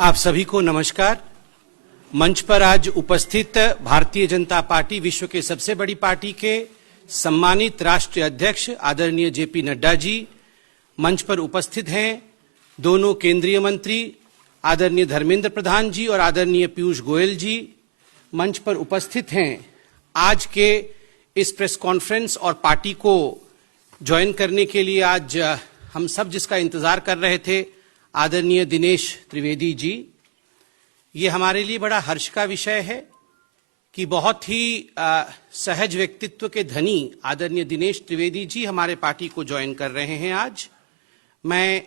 आप सभी को नमस्कार। मंच पर आज उपस्थित भारतीय जनता पार्टी विश्व के सबसे बड़ी पार्टी के सम्मानित राष्ट्रीय अध्यक्ष आदरणीय जेपी नड्डा जी, मंच पर उपस्थित हैं दोनों केंद्रीय मंत्री आदरणीय धर्मेंद्र प्रधान जी और आदरणीय पीयूष गोयल जी, मंच पर उपस्थित हैं आज के इस प्रेस कॉन्फ्रेंस और पार्टी को ज्वाइन करने के लिए आज हम सब जिसका इंतजार कर रहे थे, आदरणीय दिनेश त्रिवेदी जी। ये हमारे लिए बड़ा हर्ष का विषय है कि बहुत ही सहज व्यक्तित्व के धनी आदरणीय दिनेश त्रिवेदी जी हमारे पार्टी को ज्वाइन कर रहे हैं आज। मैं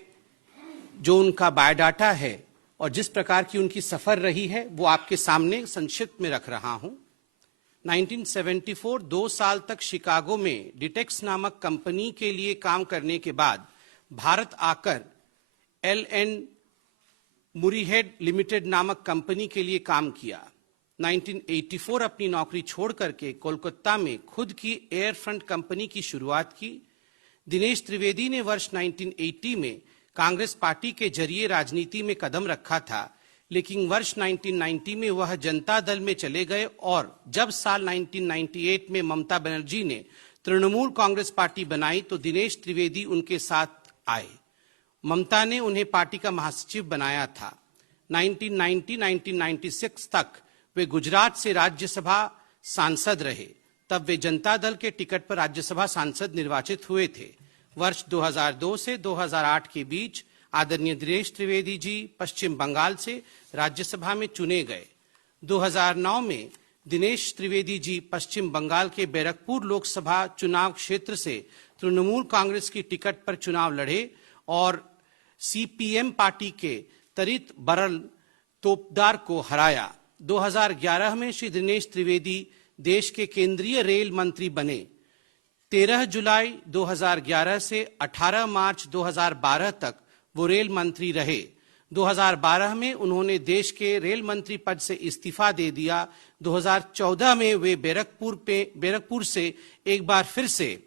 जो उनका बायोडाटा है और जिस प्रकार की उनकी सफर रही है वो आपके सामने संक्षिप्त में रख रहा हूं। 1974 2 साल तक शिकागो में डिटेक्स नामक कंपनी के लिए काम करने के बाद भारत आकर L&N मुरीहेड लिमिटेड नामक कंपनी के लिए काम किया। 1984 अपनी नौकरी छोड़ करके कोलकाता में खुद की एयर फ्रंट कंपनी की शुरुआत की। दिनेश त्रिवेदी ने वर्ष 1980 में कांग्रेस पार्टी के जरिए राजनीति में कदम रखा था, लेकिन वर्ष 1990 में वह जनता दल में चले गए और जब साल 1998 में ममता बनर्जी ने तृणमूल कांग्रेस पार्टी बनाई तो दिनेश त्रिवेदी उनके साथ आए। ममता ने उन्हें पार्टी का महासचिव बनाया था। 1990-1996 तक वे गुजरात से राज्यसभा सांसद रहे, तब वे जनता दल के टिकट पर राज्यसभा सांसद निर्वाचित हुए थे। वर्ष 2002 से 2008 के बीच आदरणीय दिनेश त्रिवेदी जी पश्चिम बंगाल से राज्यसभा में चुने गए। 2009 में दिनेश त्रिवेदी जी पश्चिम बंगाल के बैरकपुर लोकसभा चुनाव क्षेत्र से तृणमूल कांग्रेस की टिकट पर चुनाव लड़े और सीपीएम पार्टी के तरित बरल तोपदार को हराया। 2011 में श्री दिनेश त्रिवेदी देश के केंद्रीय रेल मंत्री बने। 13 जुलाई 2011 से 18 मार्च 2012 तक वो रेल मंत्री रहे। 2012 में उन्होंने देश के रेल मंत्री पद से इस्तीफा दे दिया। 2014 में वे बैरकपुर से एक बार फिर से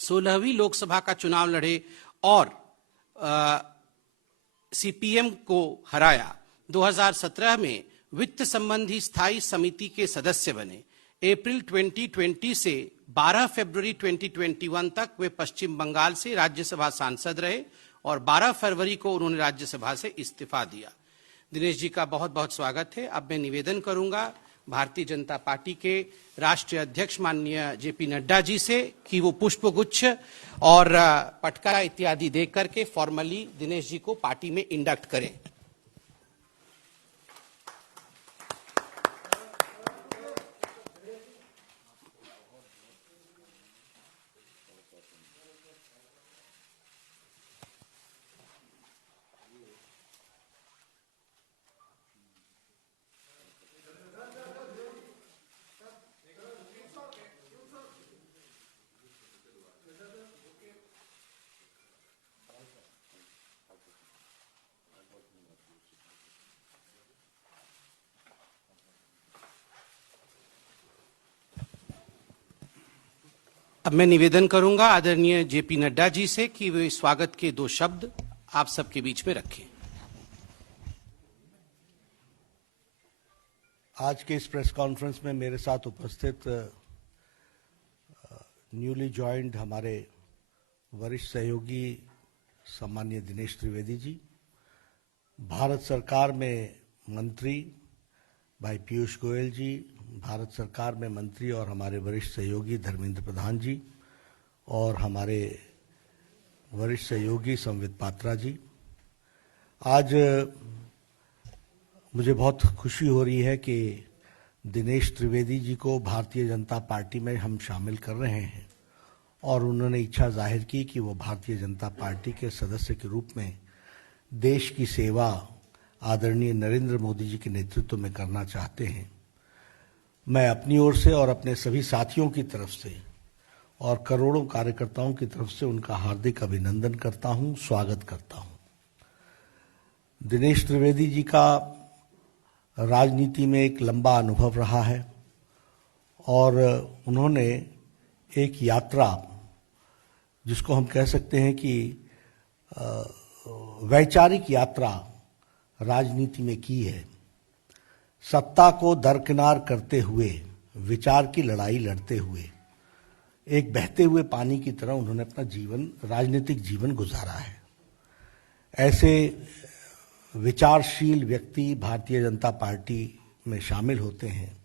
16वीं लोकसभा का चुनाव लड़े और सीपीएम को हराया। 2017 में वित्त संबंधी स्थायी समिति के सदस्य बने। अप्रैल 2020 से 12 फरवरी 2021 तक वे पश्चिम बंगाल से राज्यसभा सांसद रहे और 12 फरवरी को उन्होंने राज्यसभा से इस्तीफा दिया। दिनेश जी का बहुत बहुत स्वागत है। अब मैं निवेदन करूंगा भारतीय जनता पार्टी के राष्ट्रीय अध्यक्ष माननीय जेपी नड्डा जी से कि वो पुष्पगुच्छ और पटका इत्यादि दे करके फॉर्मली दिनेश जी को पार्टी में इंडक्ट करें। अब मैं निवेदन करूंगा आदरणीय जेपी नड्डा जी से कि वे स्वागत के 2 शब्द आप सबके बीच में रखें। आज के इस प्रेस कॉन्फ्रेंस में मेरे साथ उपस्थित न्यूली ज्वाइंड हमारे वरिष्ठ सहयोगी सम्माननीय दिनेश त्रिवेदी जी, भारत सरकार में मंत्री भाई पीयूष गोयल जी, भारत सरकार में मंत्री और हमारे वरिष्ठ सहयोगी धर्मेंद्र प्रधान जी और हमारे वरिष्ठ सहयोगी संवित पात्रा जी। आज मुझे बहुत खुशी हो रही है कि दिनेश त्रिवेदी जी को भारतीय जनता पार्टी में हम शामिल कर रहे हैं और उन्होंने इच्छा जाहिर की कि वो भारतीय जनता पार्टी के सदस्य के रूप में देश की सेवा आदरणीय नरेंद्र मोदी जी के नेतृत्व में करना चाहते हैं। मैं अपनी ओर से और अपने सभी साथियों की तरफ से और करोड़ों कार्यकर्ताओं की तरफ से उनका हार्दिक अभिनंदन करता हूं, स्वागत करता हूं। दिनेश त्रिवेदी जी का राजनीति में एक लंबा अनुभव रहा है और उन्होंने एक यात्रा जिसको हम कह सकते हैं कि वैचारिक यात्रा राजनीति में की है। सत्ता को दरकिनार करते हुए, विचार की लड़ाई लड़ते हुए, एक बहते हुए पानी की तरह उन्होंने अपना जीवन, राजनीतिक जीवन गुजारा है। ऐसे विचारशील व्यक्ति भारतीय जनता पार्टी में शामिल होते हैं,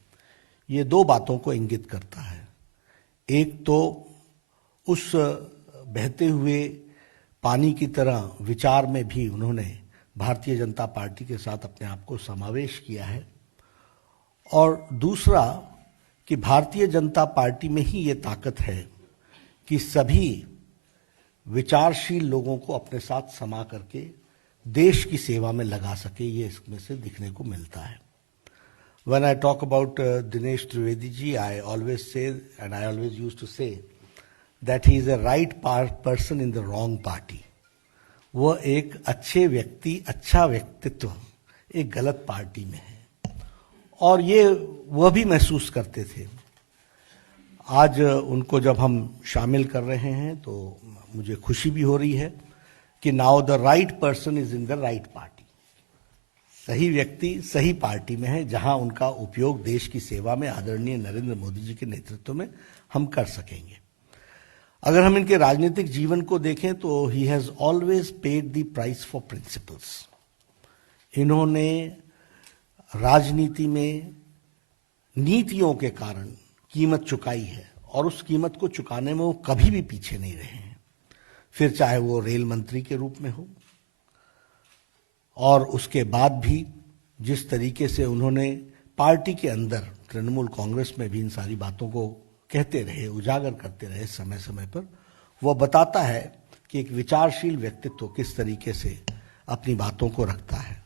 ये दो बातों को इंगित करता है। एक तो उस बहते हुए पानी की तरह विचार में भी उन्होंने भारतीय जनता पार्टी के साथ अपने आप को समावेश किया है, और दूसरा कि भारतीय जनता पार्टी में ही ये ताकत है कि सभी विचारशील लोगों को अपने साथ समा करके देश की सेवा में लगा सके, ये इसमें से दिखने को मिलता है। When I talk about Dinesh Trivedi ji, I always say, and I always used to say, that he is a right person in the wrong party. वह एक अच्छे व्यक्ति, अच्छा व्यक्तित्व एक गलत पार्टी में है, और ये वह भी महसूस करते थे। आज उनको जब हम शामिल कर रहे हैं तो मुझे खुशी भी हो रही है कि now the right person is in the right party. सही व्यक्ति सही पार्टी में है, जहां उनका उपयोग देश की सेवा में आदरणीय नरेंद्र मोदी जी के नेतृत्व में हम कर सकेंगे। अगर हम इनके राजनीतिक जीवन को देखें तो he has always paid the price for principles. इन्होंने राजनीति में नीतियों के कारण कीमत चुकाई है, और उस कीमत को चुकाने में वो कभी भी पीछे नहीं रहे हैं। फिर चाहे वो रेल मंत्री के रूप में हो, और उसके बाद भी जिस तरीके से उन्होंने पार्टी के अंदर तृणमूल कांग्रेस में भी इन सारी बातों को कहते रहे, उजागर करते रहे समय समय पर, वह बताता है कि एक विचारशील व्यक्तित्व किस तरीके से अपनी बातों को रखता है।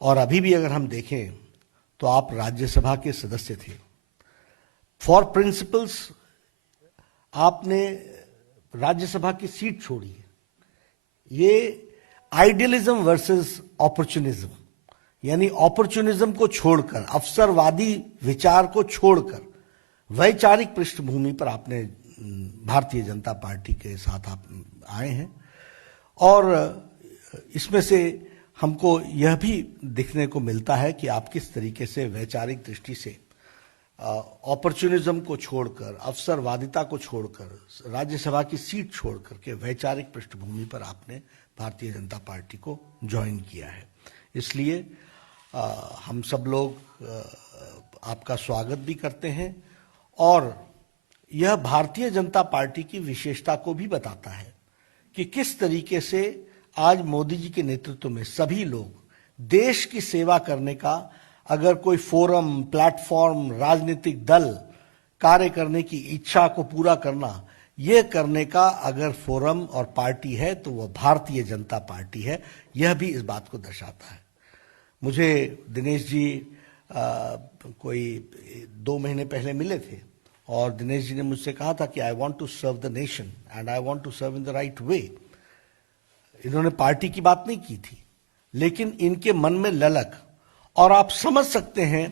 और अभी भी अगर हम देखें तो आप राज्यसभा के सदस्य थे। फॉर प्रिंसिपल्स आपने राज्यसभा की सीट छोड़ी है। ये आइडियलिज्म वर्सेस अपॉर्चुनिज्म, यानी अपॉर्चुनिज्म को छोड़कर, अवसरवादी विचार को छोड़कर वैचारिक पृष्ठभूमि पर आपने भारतीय जनता पार्टी के साथ आप आए हैं। और इसमें से हमको यह भी दिखने को मिलता है कि आप किस तरीके से वैचारिक दृष्टि से अपॉर्चुनिज्म को छोड़कर, अवसरवादिता को छोड़कर, राज्यसभा की सीट छोड़कर के वैचारिक पृष्ठभूमि पर आपने भारतीय जनता पार्टी को ज्वाइन किया है। इसलिए हम सब लोग आपका स्वागत भी करते हैं, और यह भारतीय जनता पार्टी की विशेषता को भी बताता है कि किस तरीके से आज मोदी जी के नेतृत्व में सभी लोग देश की सेवा करने का, अगर कोई फोरम, प्लेटफॉर्म, राजनीतिक दल कार्य करने की इच्छा को पूरा करना, ये करने का अगर फोरम और पार्टी है तो वह भारतीय जनता पार्टी है। यह भी इस बात को दर्शाता है। मुझे दिनेश जी कोई 2 महीने पहले मिले थे, और दिनेश जी ने मुझसे कहा था कि I want to serve the nation and I want to serve in the right way. इन्होंने पार्टी की बात नहीं की थी, लेकिन इनके मन में ललक, और आप समझ सकते हैं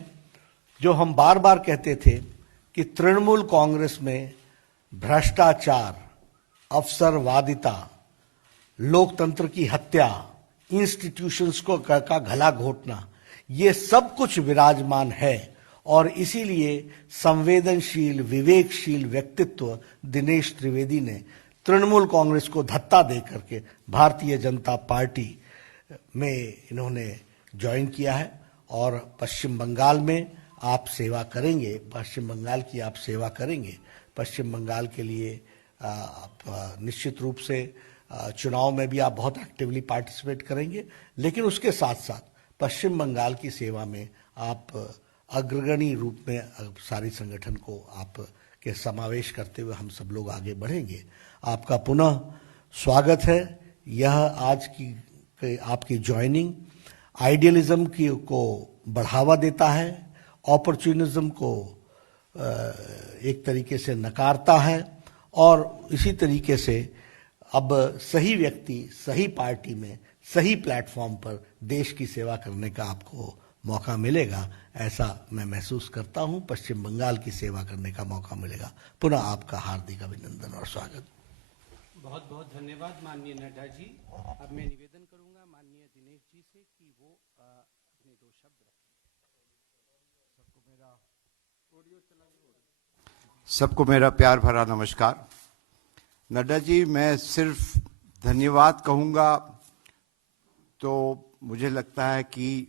जो हम बार बार कहते थे कि तृणमूल कांग्रेस में भ्रष्टाचार, अवसरवादिता, लोकतंत्र की हत्या, इंस्टीट्यूशंस को का गला घोटना, ये सब कुछ विराजमान है। और इसीलिए संवेदनशील, विवेकशील व्यक्तित्व दिनेश त्रिवेदी ने तृणमूल कांग्रेस को धत्ता दे करके भारतीय जनता पार्टी में इन्होंने ज्वाइन किया है। और पश्चिम बंगाल में आप सेवा करेंगे, पश्चिम बंगाल की आप सेवा करेंगे। पश्चिम बंगाल के लिए आप निश्चित रूप से चुनाव में भी आप बहुत एक्टिवली पार्टिसिपेट करेंगे, लेकिन उसके साथ साथ पश्चिम बंगाल की सेवा में आप अग्रगणी रूप में सारी संगठन को आप के समावेश करते हुए हम सब लोग आगे बढ़ेंगे। आपका पुनः स्वागत है। यह आज की आपकी ज्वाइनिंग आइडियलिज्म की को बढ़ावा देता है, अपॉर्चुनिज्म को एक तरीके से नकारता है, और इसी तरीके से अब सही व्यक्ति सही पार्टी में सही प्लेटफॉर्म पर देश की सेवा करने का आपको मौका मिलेगा, ऐसा मैं महसूस करता हूं। पश्चिम बंगाल की सेवा करने का मौका मिलेगा। पुनः आपका हार्दिक अभिनंदन और स्वागत। बहुत बहुत धन्यवाद माननीय नड्डा जी। अब मैं निवेदन करूंगा माननीय दिनेश जी से कि वो सबको मेरा प्यार भरा नमस्कार। नड्डा जी, मैं सिर्फ धन्यवाद कहूँगा तो मुझे लगता है कि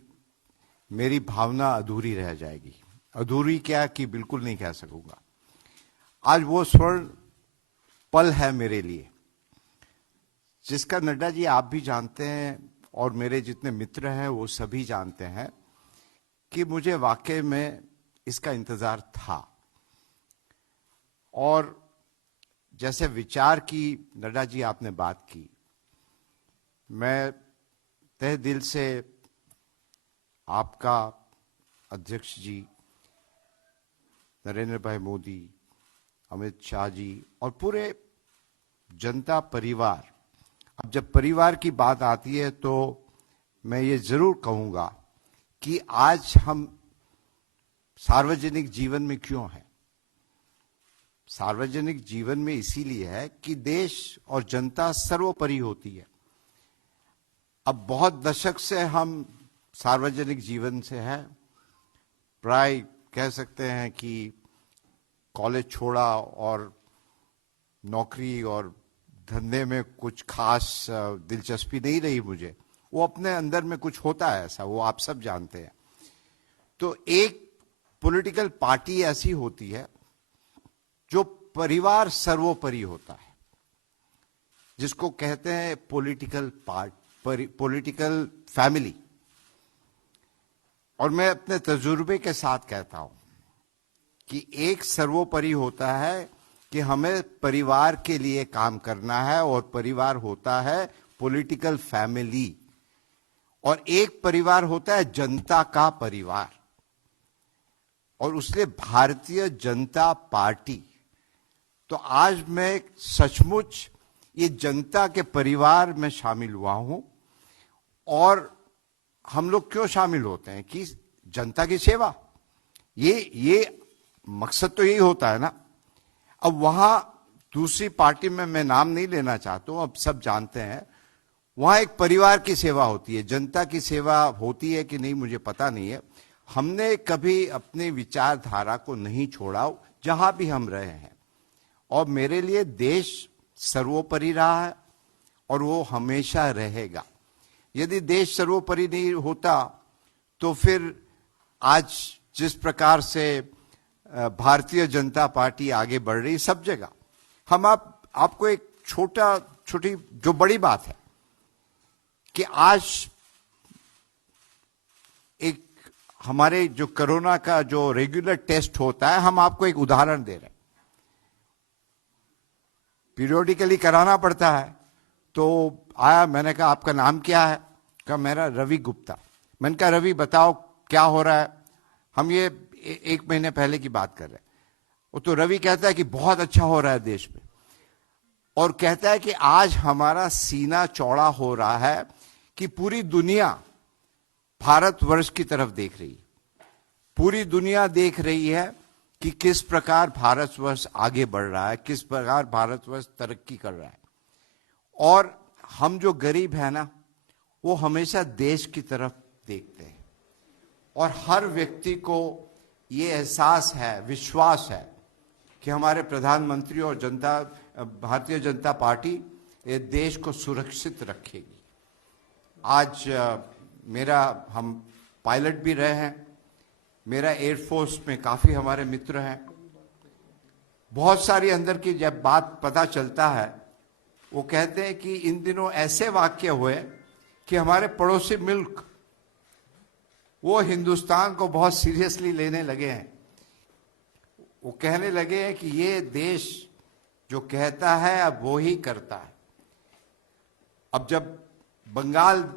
मेरी भावना अधूरी रह जाएगी। अधूरी क्या कि बिल्कुल नहीं कह सकूँगा। आज वो स्वर्ण पल है मेरे लिए जिसका नड्डा जी आप भी जानते हैं और मेरे जितने मित्र हैं वो सभी जानते हैं कि मुझे वाकई में इसका इंतज़ार था। और जैसे विचार की नड्डा जी आपने बात की, मैं तहे दिल से आपका अध्यक्ष जी नरेंद्र भाई मोदी, अमित शाह जी और पूरे जनता परिवार, अब जब परिवार की बात आती है तो मैं ये जरूर कहूँगा कि आज हम सार्वजनिक जीवन में क्यों हैं। सार्वजनिक जीवन में इसीलिए है कि देश और जनता सर्वोपरि होती है। अब बहुत दशक से हम सार्वजनिक जीवन से हैं। प्राय कह सकते हैं कि कॉलेज छोड़ा और नौकरी और धंधे में कुछ खास दिलचस्पी नहीं रही मुझे। वो अपने अंदर में कुछ होता है ऐसा, वो आप सब जानते हैं। तो एक पॉलिटिकल पार्टी ऐसी होती है जो परिवार सर्वोपरि होता है, जिसको कहते हैं पॉलिटिकल फैमिली। और मैं अपने तजुर्बे के साथ कहता हूं कि एक सर्वोपरि होता है कि हमें परिवार के लिए काम करना है और परिवार होता है पॉलिटिकल फैमिली, और एक परिवार होता है जनता का परिवार। और उसलिए भारतीय जनता पार्टी, तो आज मैं सचमुच ये जनता के परिवार में शामिल हुआ हूं। और हम लोग क्यों शामिल होते हैं कि जनता की सेवा, ये मकसद तो यही होता है ना। अब वहां दूसरी पार्टी में मैं नाम नहीं लेना चाहता हूं, अब सब जानते हैं, वहां एक परिवार की सेवा होती है। जनता की सेवा होती है कि नहीं मुझे पता नहीं है। हमने कभी अपनी विचारधारा को नहीं छोड़ा जहां भी हम रहे हैं। और मेरे लिए देश सर्वोपरि रहा है और वो हमेशा रहेगा। यदि देश सर्वोपरि नहीं होता तो फिर आज जिस प्रकार से भारतीय जनता पार्टी आगे बढ़ रही सब जगह, हम आपको एक छोटी जो बड़ी बात है कि आज एक हमारे जो कोरोना का जो रेगुलर टेस्ट होता है, हम आपको एक उदाहरण दे रहे हैं। पीरियोडिकली कराना पड़ता है। तो आया, मैंने कहा आपका नाम क्या है? कहा मेरा रवि गुप्ता। मैंने कहा रवि बताओ क्या हो रहा है। हम ये 1 महीने पहले की बात कर रहे हैं। वो तो रवि कहता है कि बहुत अच्छा हो रहा है देश में, और कहता है कि आज हमारा सीना चौड़ा हो रहा है कि पूरी दुनिया भारतवर्ष की तरफ देख रही है। पूरी दुनिया देख रही है कि किस प्रकार भारतवर्ष आगे बढ़ रहा है, किस प्रकार भारतवर्ष तरक्की कर रहा है। और हम जो गरीब है ना, वो हमेशा देश की तरफ देखते हैं। और हर व्यक्ति को ये एहसास है, विश्वास है कि हमारे प्रधानमंत्री और भारतीय जनता पार्टी ये देश को सुरक्षित रखेगी। आज हम पायलट भी रहे हैं। मेरा एयरफोर्स में काफ़ी हमारे मित्र हैं। बहुत सारी अंदर की जब बात पता चलता है, वो कहते हैं कि इन दिनों ऐसे वाक्य हुए कि हमारे पड़ोसी मुल्क वो हिंदुस्तान को बहुत सीरियसली लेने लगे हैं। वो कहने लगे हैं कि ये देश जो कहता है अब वो ही करता है। अब जब बंगाल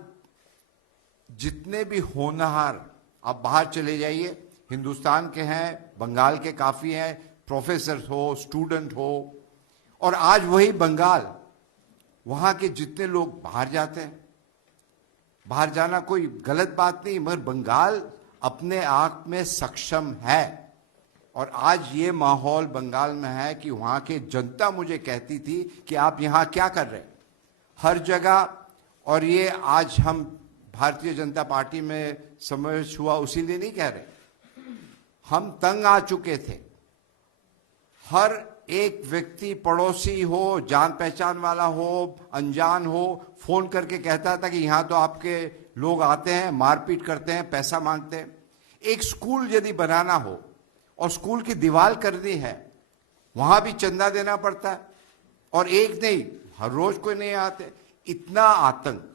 जितने भी होनहार, आप बाहर चले जाइए, हिंदुस्तान के हैं, बंगाल के काफ़ी हैं, प्रोफेसर हो, स्टूडेंट हो, और आज वही बंगाल, वहाँ के जितने लोग बाहर जाते हैं, बाहर जाना कोई गलत बात नहीं, मगर बंगाल अपने आप में सक्षम है। और आज ये माहौल बंगाल में है कि वहाँ की जनता मुझे कहती थी कि आप यहाँ क्या कर रहे हैं, हर जगह। और ये आज हम भारतीय जनता पार्टी में समावेश हुआ उसी लिए नहीं कह रहे, हम तंग आ चुके थे। हर एक व्यक्ति, पड़ोसी हो, जान पहचान वाला हो, अनजान हो, फोन करके कहता था कि यहां तो आपके लोग आते हैं, मारपीट करते हैं, पैसा मांगते हैं। एक स्कूल यदि बनाना हो और स्कूल की दीवार करनी है, वहां भी चंदा देना पड़ता है, और एक नहीं, हर रोज कोई नहीं आते। इतना आतंक,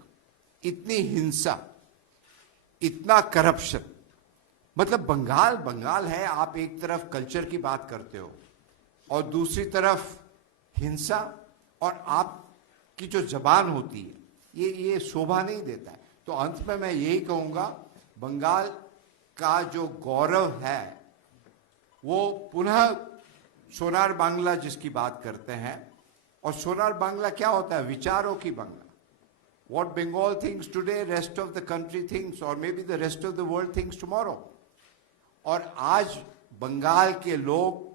इतनी हिंसा, इतना करप्शन, मतलब बंगाल है। आप एक तरफ कल्चर की बात करते हो और दूसरी तरफ हिंसा, और आपकी जो जबान होती है ये शोभा नहीं देता है। तो अंत में मैं यही कहूंगा, बंगाल का जो गौरव है वो पुनः सोनार बांग्ला जिसकी बात करते हैं, और सोनार बांग्ला क्या होता है? विचारों की Bangla. What Bengal thinks today, rest of the country thinks, or maybe the rest of the world thinks tomorrow. और आज बंगाल के लोग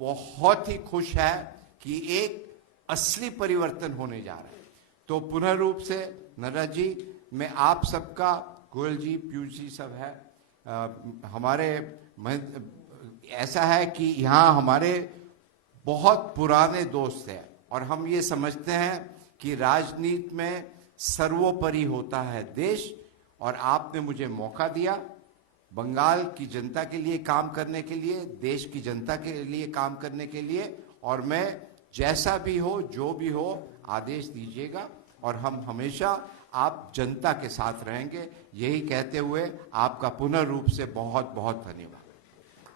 बहुत ही खुश है कि एक असली परिवर्तन होने जा रहा है। तो पुनः रूप से नड्डा जी, मैं आप सबका, गोयल जी, पीयूष जी सब है, हमारे ऐसा है कि यहाँ हमारे बहुत पुराने दोस्त हैं, और हम ये समझते हैं कि राजनीति में सर्वोपरि होता है देश, और आपने मुझे मौका दिया बंगाल की जनता के लिए काम करने के लिए, देश की जनता के लिए काम करने के लिए, और मैं जैसा भी हो, जो भी हो, आदेश दीजिएगा और हम हमेशा आप जनता के साथ रहेंगे। यही कहते हुए आपका पुनः रूप से बहुत बहुत धन्यवाद।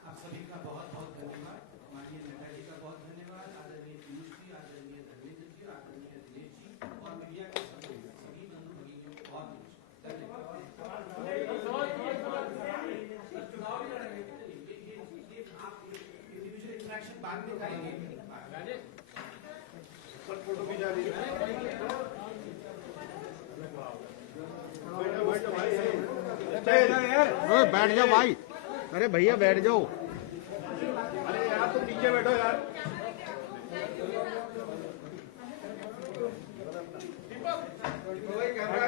आप सभी का बहुत बहुत धन्यवाद। माननीय नड्डा जी का बहुत धन्यवाद, आदरणीय पीयूष जी, आदरणीय धर्मेंद्र जी, आदरणीय दिनेश जी, और मीडिया के सभी बंधु भगिनियों को बहुत धन्यवाद। चुनाव भी लड़ेंगे, आप इंडिविजुअल इंटरेक्शन बाद में करेंगे। फोटो भी जा रही है। बैठ जाओ भाई, अरे भैया बैठ जाओ। अरे यार तुम नीचे बैठो यार। कैमरा